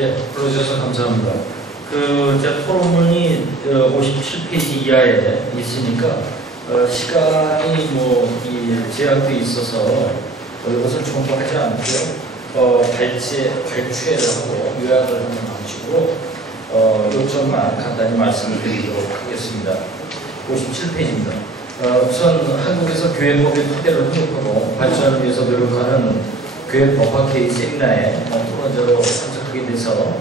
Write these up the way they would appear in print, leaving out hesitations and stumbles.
예, 불러주셔서 감사합니다. 제 토론문이 57페이지 이하에 있으니까 시간이 제약돼 있어서 이것을重複하지 않고요. 발췌를 하고 요약을 하는 방식으로 요점만 간단히 말씀을 드리도록 하겠습니다. 57페이지입니다. 우선 한국에서 교회법의 토대를 확립하고 발전을 위해서 노력하는 교회법학회의 세미나에 토론자로 참석하게 돼서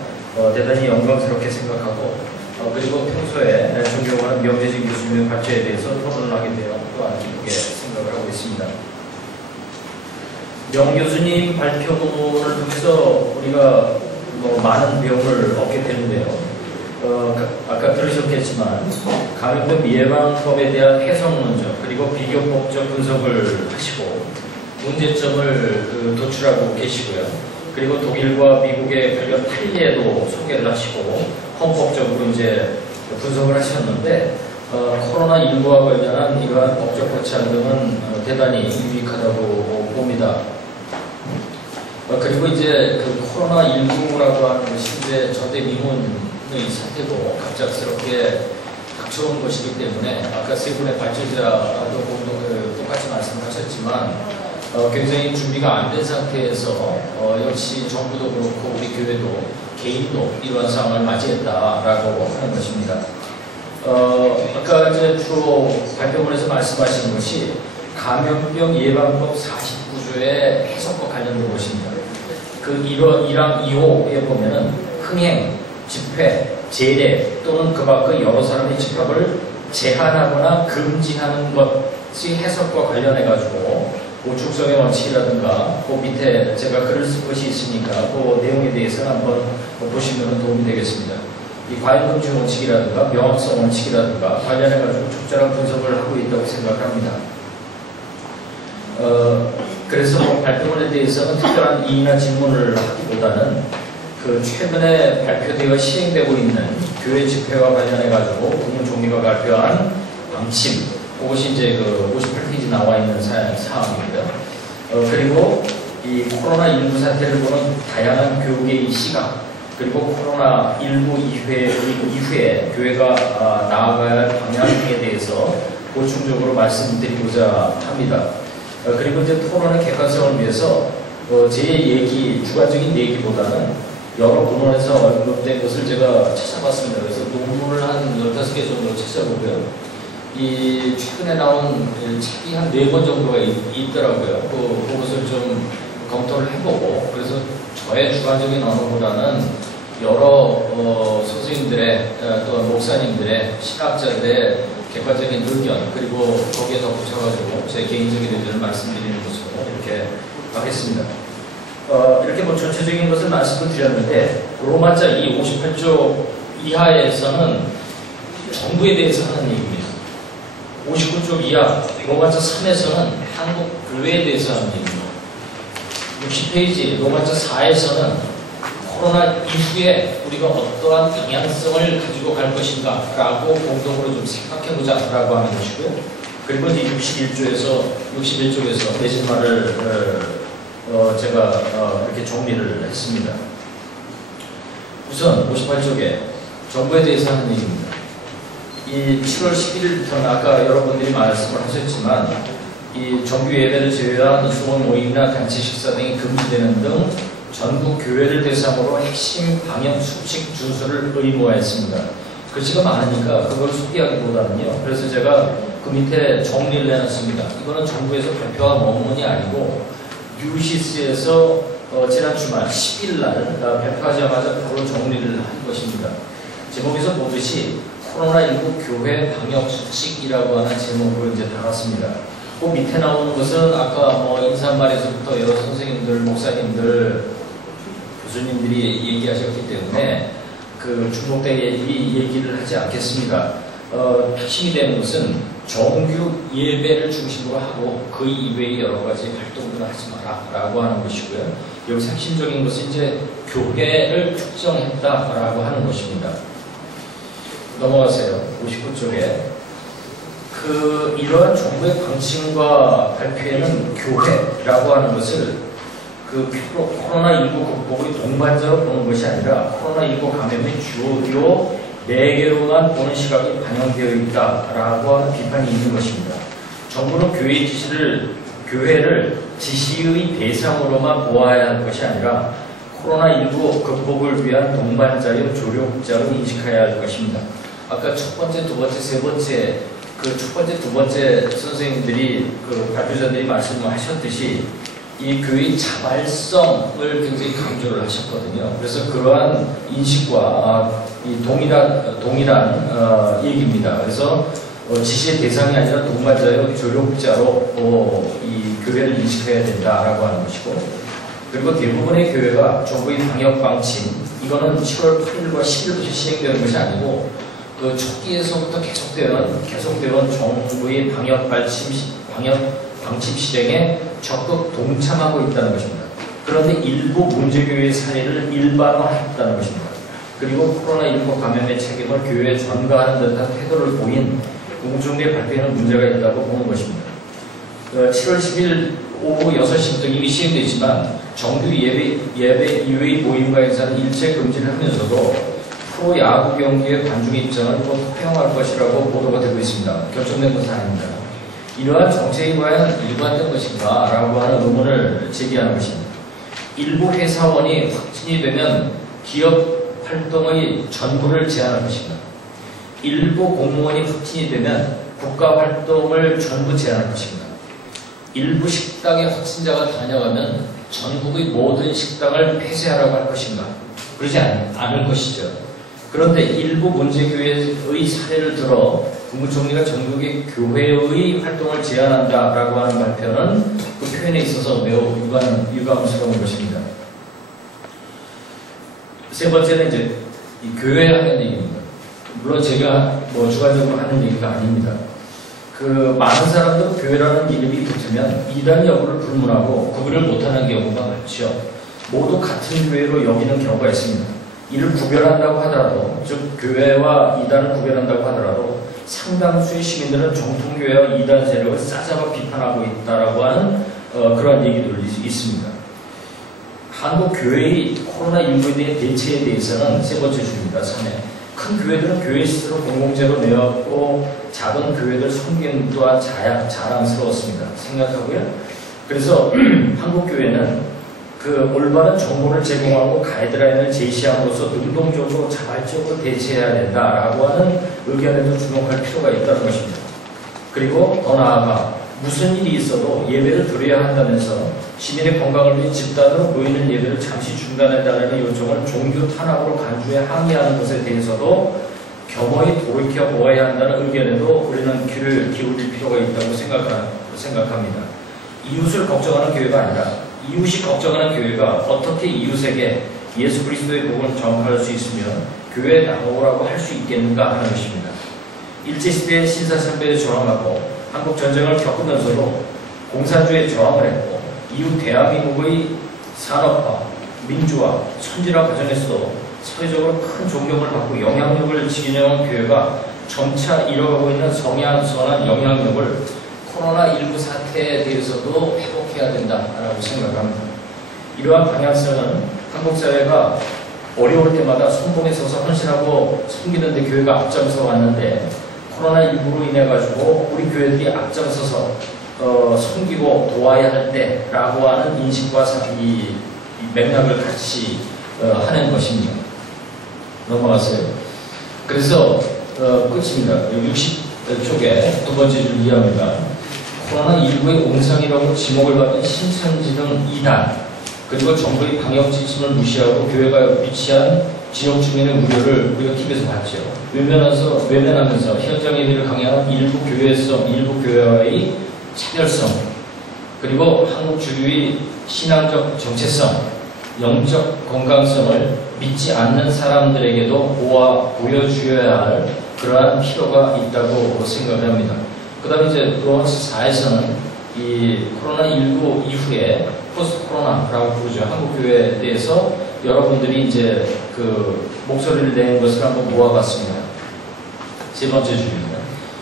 대단히 영광스럽게 생각하고 그리고 평소에 존경하는 명재진 교수님의 발표에 대해서 토론을 하게 되어 또한 기쁘게 생각을 하고 있습니다. 명 교수님 발표문을 통해서 우리가 많은 배움을 얻게 되는데요. 아까 들으셨겠지만 감염병 예방법에 대한 해석 문제 그리고 비교법적 분석을 하시고 문제점을 도출하고 계시고요. 그리고 독일과 미국의 관련 판례도 소개를 하시고 헌법적으로 이제 분석을 하셨는데 코로나19와 관련한 이러한 법적 고찰 등은 대단히 유익하다고 봅니다. 그리고 이제 코로나19라고 하는 것이 이제 전대미문의 사태고 갑작스럽게 닥쳐온 것이기 때문에 아까 세 분의 발제자도 똑같이 말씀하셨지만 굉장히 준비가 안 된 상태에서 역시 정부도 그렇고 우리 교회도 개인도 이러한 상황을 맞이했다라고 하는 것입니다. 아까 이제 주로 발표문에서 말씀하신 것이 감염병 예방법 49조의 해석과 관련된 것입니다. 1항 2호에 보면은 흥행, 집회, 제례 또는 그 밖의 여러 사람의 집합을 제한하거나 금지하는 것이 해석과 관련해 가지고 우축성의 원칙이라든가 그 밑에 제가 글을 쓴 것이 있으니까 그 내용에 대해서는 한번 보시면 도움이 되겠습니다. 이 과잉금지 원칙이라든가 명확성 원칙이라든가 관련해 가지고 적절한 분석을 하고 있다고 생각합니다. 그래서 발표문에 대해서는 특별한 이의나 질문을 하기보다는 최근에 발표되어 시행되고 있는 교회 집회와 관련해 가지고 국무총리가 발표한 방침, 그것이 이제 58페이지 나와 있는 사항입니다. 그리고 이 코로나19 사태를 보는 다양한 교육의 시각, 그리고 코로나19 이후에 교회가 나아가야 할 방향 등에 대해서 보충적으로 말씀드리고자 합니다. 그리고 이제 토론의 객관성을 위해서 제 주관적인 얘기보다는 여러 논문에서 언급된 것을 제가 찾아봤습니다. 그래서 논문을 한 15개 정도 찾아보고요. 이 최근에 나온 책이 한 4권 정도가 있더라고요. 그것을 좀 검토를 해보고 그래서 저의 주관적인 언어보다는 여러 선생님들의 또 목사님들의 신학자들의 객관적인 의견 그리고 거기에 덧붙여가지고 제 개인적인 의견을 말씀드리는 것으로 이렇게 하겠습니다. 이렇게 전체적인 것을 말씀을 드렸는데 로마자 58조 이하에서는 정부에 대해서 하는 얘기입니다. 59조 이하 로마자 3에서는 한국 교회에 대해서 하는 얘기입니다. 60페이지 로마자 4에서는 코로나 이후에 우리가 어떠한 방향성을 가지고 갈 것인가 라고 공동으로 좀 생각해보자 라고 하는 것이고요. 그리고 이제 61조에서 내신 말을 제가 이렇게 정리를 했습니다. 우선 58쪽에 정부에 대해서 하는 얘기입니다. 이 7월 11일부터는 아까 여러분들이 말씀을 하셨지만 이 정규 예배를 제외한 소원 모임이나 단체 식사 등이 금지되는 등 전국 교회를 대상으로 핵심 방역 수칙 준수를 의무화했습니다. 글씨가 많으니까 그걸 소개하기보다는요. 그래서 제가 그 밑에 정리를 해놨습니다. 이거는 정부에서 발표한 원문이 아니고 뉴시스에서 지난 주말 10일 날 발표하자마자 바로 정리를 한 것입니다. 제목에서 보듯이 코로나19 교회 방역 수칙이라고 하는 제목으로 이제 달았습니다. 그 밑에 나오는 것은 아까 인사말에서부터 여러 선생님들, 목사님들, 교수님들이 얘기하셨기 때문에 중복되게 이 얘기를 하지 않겠습니다. 핵심이 되는 것은 정규 예배를 중심으로 하고 그 이외의 여러 가지 활동들을 하지 마라 라고 하는 것이고요. 여기서 핵심적인 것은 이제 교회를 특정했다라고 하는 것입니다. 넘어가세요. 59쪽에 이러한 정부의 방침과 발표에는 교회라고 하는 것을 그 코로나19 극복의 동반자로 보는 것이 아니라 코로나19 감염의 주요 4개로만 보는 시각이 반영되어 있다라고 하는 비판이 있는 것입니다. 정부는 교회를 지시의 대상으로만 보아야 할 것이 아니라 코로나19 극복을 위한 동반자요 조력자로 인식해야 할 것입니다. 아까 첫 번째, 두 번째, 세 번째 그 첫 번째, 두 번째 선생님들이 그 발표자들이 말씀하셨듯이 이 교회의 자발성을 굉장히 강조를 하셨거든요. 그래서 그러한 인식과 이 동일한 얘기입니다. 그래서 지시의 대상이 아니라 동반자요 조력자로 이 교회를 인식해야 된다라고 하는 것이고, 그리고 대부분의 교회가 정부의 방역 방침, 이거는 7월 8일과 10일부터 시행되는 것이 아니고 그 초기에서부터 계속되는 정부의 방역 방침 실행에 적극 동참하고 있다는 것입니다. 그런데 일부 문제교회의 사례를 일반화했다는 것입니다. 그리고 코로나19 감염의 책임을 교회에 전가하는 듯한 태도를 보인 공중대 발표에는 문제가 있다고 보는 것입니다. 7월 10일 오후 6시부터 이미 시행되지만 정규 예배 이외의 모임과 행사는 일체 금지를 하면서도 프로야구 경기의 관중 입장을 곧 허용할 것이라고 보도가 되고 있습니다. 결정된 것은 아닙니다. 이러한 정책이 과연 일관된 것인가 라고 하는 의문을 제기하는 것입니다. 일부 회사원이 확진이 되면 기업 활동의 전부를 제한할 것입니다. 일부 공무원이 확진이 되면 국가 활동을 전부 제한할 것입니다. 일부 식당에 확진자가 다녀가면 전국의 모든 식당을 폐쇄하라고 할 것인가? 그러지 않을 것이죠. 그런데 일부 문제교회의 사례를 들어 국무총리가 전국의 교회의 활동을 제한한다라고 하는 발표는 그 표현에 있어서 매우 유감스러운 것입니다. 세 번째는 이제 이 교회 하는 얘기입니다. 물론 제가 주관적으로 하는 얘기가 아닙니다. 그 많은 사람들은 교회라는 이름이 붙으면 이단 여부를 불문하고 구분을 못하는 경우가 많죠. 모두 같은 교회로 여기는 경우가 있습니다. 이를 구별한다고 하더라도, 즉 교회와 이단을 구별한다고 하더라도 상당수의 시민들은 정통교회와 이단 세력을 싸잡아 비판하고 있다라고 하는 그러한 얘기들이 있습니다. 한국 교회의 코로나19에 대한 대처에 대해서는 세 번째 주입니다. 3회. 큰 교회들은 교회 스스로 공공재로 내었고 작은 교회들 섬기는 또한 자랑스러웠습니다. 생각하고요. 그래서 한국 교회는 그 올바른 정보를 제공하고 가이드라인을 제시함으로써 능동적으로 자발적으로 대처해야 된다라고 하는 의견에도 주목할 필요가 있다는 것입니다. 그리고 더 나아가 무슨 일이 있어도 예배를 드려야 한다면서 시민의 건강을 위해 집단으로 모이는 예배를 잠시 중단해달라는 요청을 종교 탄압으로 간주해 항의하는 것에 대해서도 겸허히 돌이켜 보아야 한다는 의견에도 우리는 귀를 기울일 필요가 있다고 생각합니다. 이웃을 걱정하는 교회가 아니라 이웃이 걱정하는 교회가 어떻게 이웃에게 예수 그리스도의 복음을 전할 수 있으면 교회에 나오라고 할 수 있겠는가 하는 것입니다. 일제시대의 신사참배에 저항하고 한국 전쟁을 겪으면서도 공산주의에 저항을 했고 이후 대한민국의 산업화, 민주화, 선진화 과정에서도 사회적으로 큰 존경을 받고 영향력을 지녀온 교회가 점차 잃어가고 있는 선한 영향력을 코로나19 사태에 대해서도 회복해야 된다라고 생각합니다. 이러한 방향성은 한국 사회가 어려울 때마다 선봉에 서서 헌신하고 섬기는 데 교회가 앞장서 왔는데 코로나19로 인해 가지고 우리 교회들이 앞장서서 섬기고 도와야 할 때라고 하는 인식과 이 맥락을 같이 하는 것입니다. 넘어갔어요. 그래서 끝입니다. 60쪽에 두 번째 줄 이해합니다. 코로나19의 옹상이라고 지목을 받은 신천지등 2단 그리고 정부의 방역 지침을 무시하고 교회가 위치한 지역 주민의 우려를 우리가 TV에서 봤죠. 외면하면서 현장 예배를 강행한 일부 교회와의 차별성 그리고 한국 주류의 신앙적 정체성, 영적 건강성을 믿지 않는 사람들에게도 보여주어야 할 그러한 필요가 있다고 생각합니다. 그 다음에 이제 로마서 4에서는 이 코로나19 이후에 포스트 코로나라고 부르죠. 한국교회에 대해서 여러분들이 이제 그 목소리를 낸 것을 한번 모아봤습니다. 세 번째 주입니다.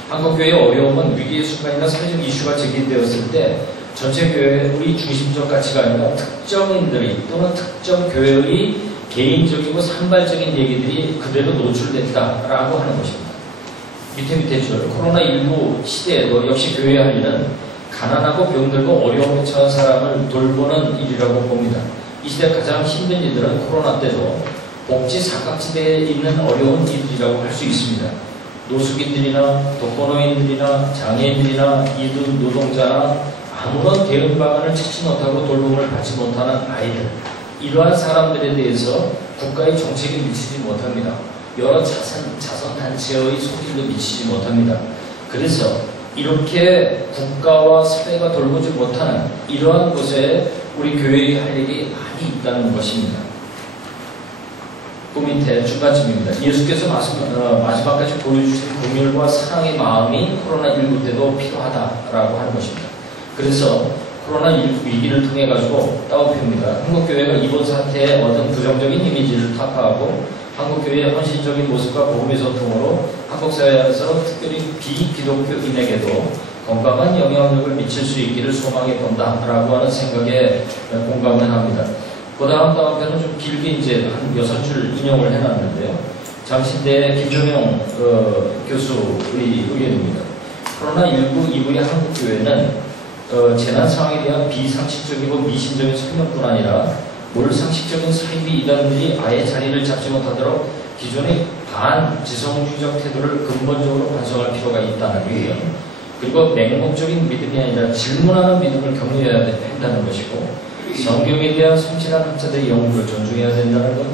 한국교회의 어려움은 위기의 순간이나 사회적 이슈가 제기되었을 때 전체 교회의 중심적 가치가 아니라 특정인들이 또는 특정 교회의 개인적이고 산발적인 얘기들이 그대로 노출됐다라고 하는 것입니다. 밑에 줄 코로나19 시대에도 역시 교회의 할 일은 가난하고 병들고 어려움에 처한 사람을 돌보는 일이라고 봅니다. 이 시대 가장 힘든 일들은 코로나 때도 복지 사각지대에 있는 어려운 일이라고 할 수 있습니다. 노숙인들이나 독거노인들이나 장애인들이나 이웃 노동자나 아무런 대응 방안을 찾지 못하고 돌봄을 받지 못하는 아이들, 이러한 사람들에 대해서 국가의 정책이 미치지 못합니다. 여러 자선단체의 손길도 미치지 못합니다. 그래서 이렇게 국가와 사회가 돌보지 못하는 이러한 곳에 우리 교회의 할 일이 많이 있다는 것입니다. 그 밑에 중간쯤입니다. 예수께서 마지막까지 보여주신 긍휼과 사랑의 마음이 코로나19 때도 필요하다라고 하는 것입니다. 그래서 코로나19 위기를 통해 가지고 따옴표입니다. 한국교회가 이번 사태에 어떤 부정적인 이미지를 타파하고 한국교회의 헌신적인 모습과 복음의 소통으로 한국사회에서 특별히 비기독교인에게도 건강한 영향력을 미칠 수 있기를 소망해 본다라고 하는 생각에 공감을 합니다. 그 다음 따옴표는 좀 길게 이제 한 6줄 인용을 해놨는데요. 장신대 김종영 교수의 의견입니다. 코로나19 이후의 한국교회는 재난 상황에 대한 비상식적이고 미신적인 설명뿐 아니라 몰상식적인 사이비 이단들이 아예 자리를 잡지 못하도록 기존의 반지성주의적 태도를 근본적으로 반성할 필요가 있다는 의견, 그리고 맹목적인 믿음이 아니라 질문하는 믿음을 격려해야 된다는 것이고, 성경에 대한 성실한 학자들의 연구를 존중해야 된다는 것,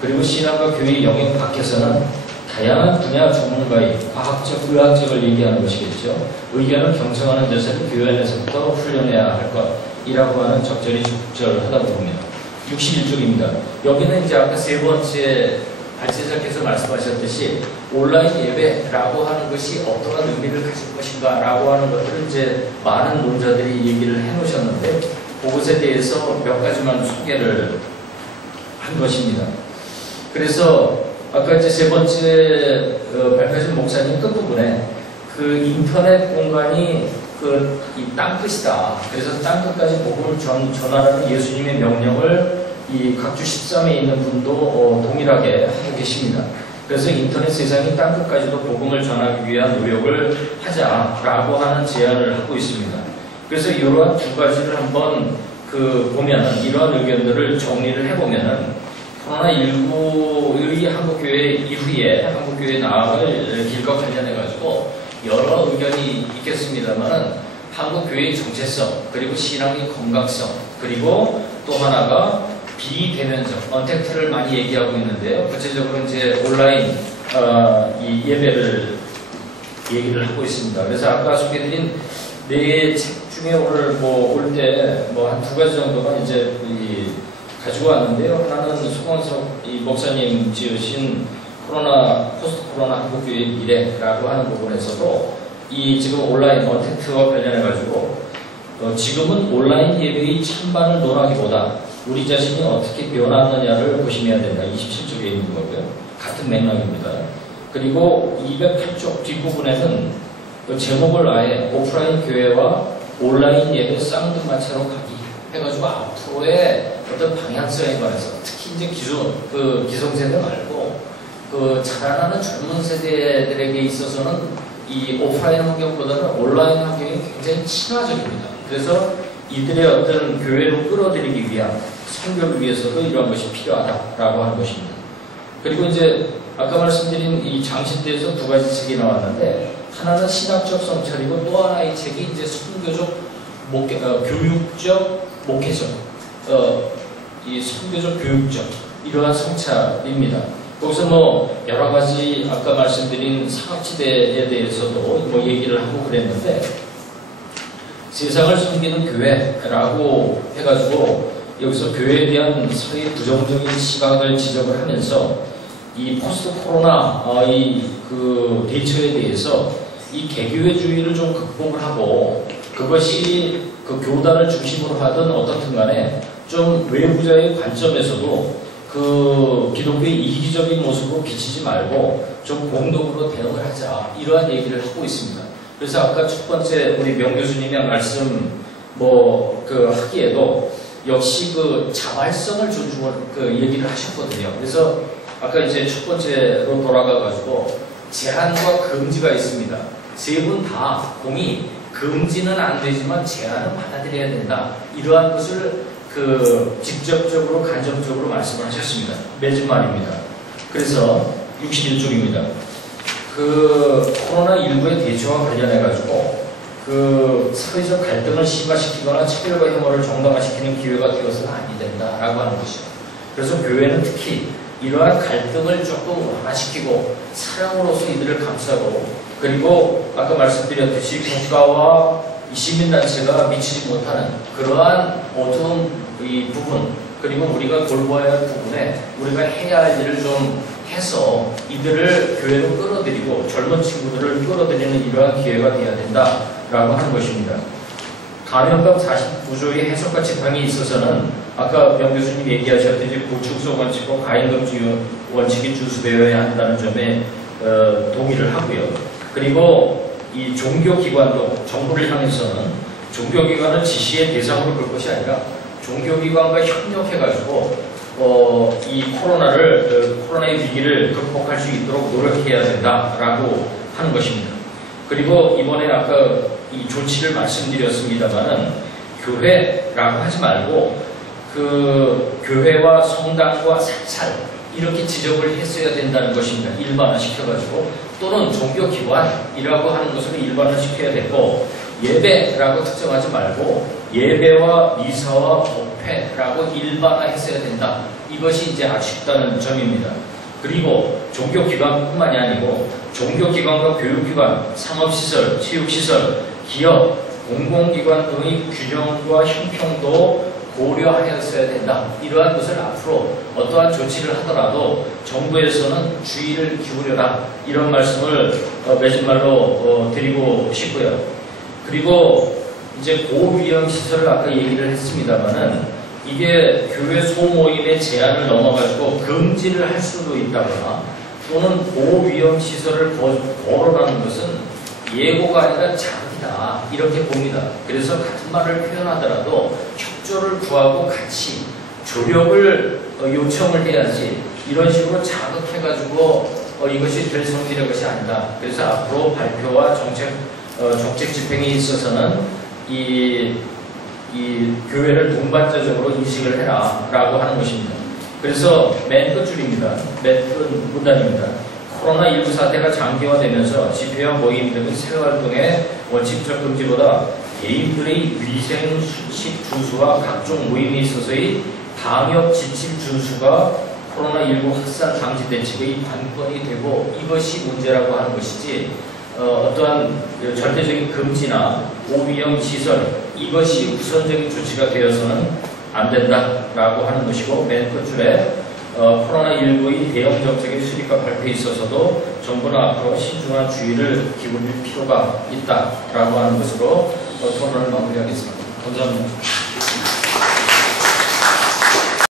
그리고 신앙과 교회의 영역 밖에서는 다양한 분야 전문가의 과학적, 의학적을 얘기하는 것이겠죠. 의견을 경청하는 데서 교회 안에서부터 훈련해야 할 것이라고 하는 적절히 적절하다고 봅니다. 61쪽입니다. 여기는 이제 아까 세 번째 발제자께서 말씀하셨듯이 온라인 예배라고 하는 것이 어떠한 의미를 가질 것인가 라고 하는 것들을 이제 많은 논자들이 얘기를 해 놓으셨는데 그것에 대해서 몇 가지만 소개를 한 것입니다. 그래서 아까 이제 세 번째 발표하신 목사님 끝부분에 그 인터넷 공간이 이 땅끝이다. 그래서 땅끝까지 복음을 전하라는 예수님의 명령을 이 각주 13에 있는 분도 동일하게 하고 계십니다. 그래서 인터넷 세상이 땅끝까지도 복음을 전하기 위한 노력을 하자라고 하는 제안을 하고 있습니다. 그래서 이러한 두 가지를 한번 보면은 이러한 의견들을 정리를 해보면은 코로나19의 한국교회 이후에 한국교회 나아갈 길과 관련해가지고 여러 의견이 있겠습니다만은 한국교회의 정체성, 그리고 신앙의 건강성, 그리고 또 하나가 비대면적, 언택트를 많이 얘기하고 있는데요. 구체적으로 이제 온라인 이 예배를 얘기를 하고 있습니다. 그래서 아까 소개드린 네 책 중에 오늘 올 때 한 두 가지 정도만 이제 가지고 왔는데요. 하나는 송원석 목사님 지으신 포스트 코로나 한국교회의 미래라고 하는 부분에서도 이 지금 온라인 언택트와 관련해가지고 지금은 온라인 예배의 찬반을 논하기보다 우리 자신이 어떻게 변화하느냐를 보시면 된다. 27쪽에 있는 거고요. 같은 맥락입니다. 그리고 208쪽 뒷부분에는 제목을 아예 오프라인 교회와 온라인 예배 쌍둥마차로 가기 해가지고 앞으로의 어떤 방향성에 관해서 특히 이제 기성세대 말고 자라나는 젊은 세대들에게 있어서는 이 오프라인 환경보다는 온라인 환경이 굉장히 친화적입니다. 그래서 이들의 어떤 교회로 끌어들이기 위한 선교를 위해서도 이러한 것이 필요하다라고 하는 것입니다. 그리고 이제 아까 말씀드린 이 장신대에서 두 가지 책이 나왔는데 하나는 신학적 성찰이고 또 하나의 책이 이제 선교적 교육적 목회적 이 선교적 교육적 이러한 성찰입니다. 거기서 여러 가지 아까 말씀드린 사각지대에 대해서도 얘기를 하고 그랬는데 세상을 섬기는 교회라고 해가지고 여기서 교회에 대한 사회 부정적인 시각을 지적을 하면서 이 포스트 코로나의 대처에 대해서 이 개교회주의를 좀 극복을 하고 그것이 교단을 중심으로 하든 어떻든 간에 좀 외부자의 관점에서도 기독교의 이기적인 모습으로 비치지 말고 좀 공동으로 대응을 하자 이러한 얘기를 하고 있습니다. 그래서 아까 첫 번째 우리 명 교수님의 말씀 하기에도 역시 그 자발성을 존중을 얘기를 하셨거든요. 그래서 아까 이제 첫 번째로 돌아가가지고 제한과 금지가 있습니다. 세 분 다 공이 금지는 안 되지만 제한은 받아들여야 된다. 이러한 것을 직접적으로 간접적으로 말씀을 하셨습니다. 맺은 말입니다. 그래서 61쪽입니다. 코로나19의 대처와 관련해가지고 사회적 갈등을 심화시키거나 차별과 혐오를 정당화시키는 기회가 되어서는 아니 된다라고 하는 것이죠. 그래서 교회는 특히 이러한 갈등을 조금 완화시키고 사랑으로서 이들을 감싸고, 그리고 아까 말씀드렸듯이 국가와 이 시민단체가 미치지 못하는 그러한 어두운 이 부분, 그리고 우리가 돌봐야 할 부분에 우리가 해야 할 일을 좀 해서 이들을 교회로 끌어들이고 젊은 친구들을 끌어들이는 이러한 기회가 되어야 된다라고 하는 것입니다. 감염병 49조의 해석과 집행에 있어서는 아까 명 교수님 얘기하셨듯이 보충성 원칙과 가행금지 원칙이 준수되어야 한다는 점에 동의를 하고요. 그리고 이 종교기관도 정부를 향해서는 종교기관은 지시의 대상으로 볼 것이 아니라 종교기관과 협력해가지고 이 코로나의 위기를 극복할 수 있도록 노력해야 된다라고 하는 것입니다. 그리고 이번에 아까 이 조치를 말씀드렸습니다만은 교회라고 하지 말고 교회와 성당과 사찰 이렇게 지적을 했어야 된다는 것입니다. 일반화시켜가지고, 또는 종교기관이라고 하는 것을 일반화시켜야 되고, 예배라고 특정하지 말고 예배와 미사와 법회라고 일반화했어야 된다. 이것이 이제 아쉽다는 점입니다. 그리고 종교기관뿐만이 아니고 종교기관과 교육기관, 상업시설, 체육시설, 기업, 공공기관 등의 균형과 형평도 고려하였어야 된다. 이러한 것을 앞으로 어떠한 조치를 하더라도 정부에서는 주의를 기울여라. 이런 말씀을 맺은 말로 드리고 싶고요. 그리고 이제 고위험 시설을 아까 얘기를 했습니다만은 이게 교회 소모임의 제한을 넘어가지고 금지를 할 수도 있다거나, 또는 고위험 시설을 거론하는 것은 예고가 아니라 자극이다 이렇게 봅니다. 그래서 같은 말을 표현하더라도 협조를 구하고 같이 조력을 요청을 해야지, 이런 식으로 자극해가지고 이것이 될 성질의 것이 아니다. 그래서 앞으로 발표와 정책 집행에 있어서는 이 교회를 동반자적으로 인식을 해라 라고 하는 것입니다. 그래서 맨 끝줄입니다. 맨 끝 문단입니다. 코로나19 사태가 장기화되면서 집회와 모임 등의 생활동의 원칙적 금지보다 개인들의 위생 수칙 준수와 각종 모임에 있어서의 방역 지침 준수가 코로나19 확산 방지 대책의 관건이 되고, 이것이 문제라고 하는 것이지 어떠한 절대적인 금지나 고위험 시설, 이것이 우선적인 조치가 되어서는 안 된다라고 하는 것이고, 맨 끝줄에 코로나19의 대형 정책의 수립과 발표에 있어서도 정부는 앞으로 신중한 주의를 기울일 필요가 있다라고 하는 것으로 토론을 마무리하겠습니다. 감사합니다.